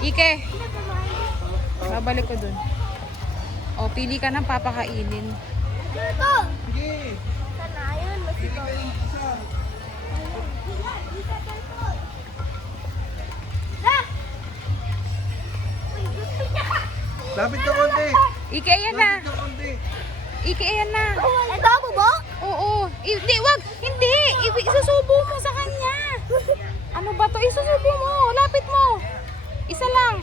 Ike, babalik ko dun. O, pili ka ng papakainin. Ito! Sige. Sana yun, masigaw. Lapit ka konti. Ike, ayan na. Lapit ka konti. Ike, ayan na. Ito ako ba? Oo. Hindi, wag. Hindi. Isusubo mo sa kanya. Ano ba to? Isusubo mo. Lapit mo. Isa lang.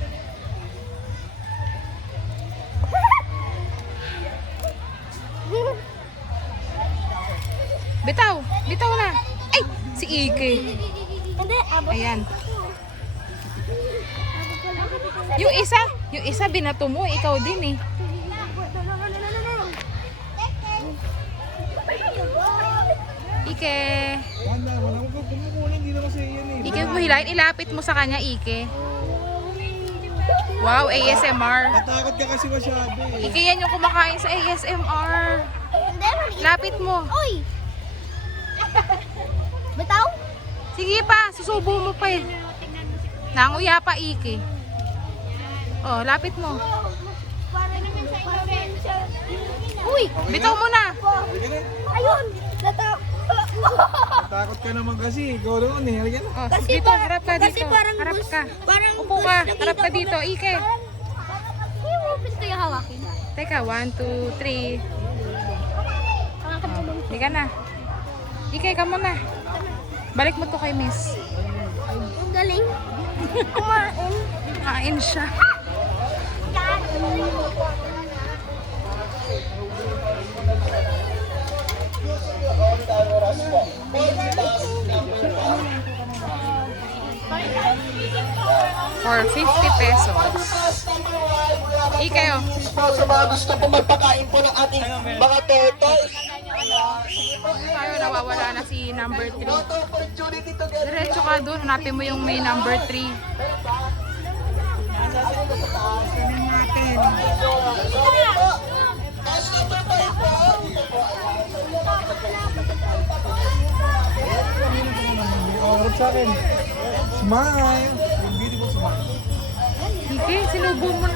Bitaw. Bitaw na. Ay! Si Ike. Hindi, abot. Ayan. Yung isa binato mo. Ikaw din eh. Ike. Wala, wala ko kumukunin. Hindi naman sa'yo yan eh. Ike, buhilain. Ilapit mo sa kanya, Ike. Wow, ASMR. Natakot ka kasi masyado eh. Ike, yan yung kumakain sa ASMR. Hindi, maliit. Lapit mo. Uy! Bitaw? Sige pa, susubo mo pa eh. Nanguya pa, Ike. Oh, lapit mo. Uy! Bitaw mo na. Halika na. Ayun! Natakot ka naman kasi. Ikaw doon eh. Halika na. Oh, Kasi dito, parang- harap ka kasi dito. parang Harap bus- ka. parang Upo bus ka, nakita harap ka ko. dito, Ike. Ito yung hawakin. Teka, 1, 2, 3. Higa na. Ike, ka muna. Balik mo to kay Miss. Ang galing. Kumain. Kain siya. For 50 pesos. Ike, oh. Sa mga gusto po magpakain po ng ating mga turtles. Tayo, nawawala na si number 3. Photo opportunity together. Diretso ka doon, hanapin mo yung may number 3. Taas number 5 po. Harap sa akin. Smile. Yung beautiful smile. Ike, sinubo mo na.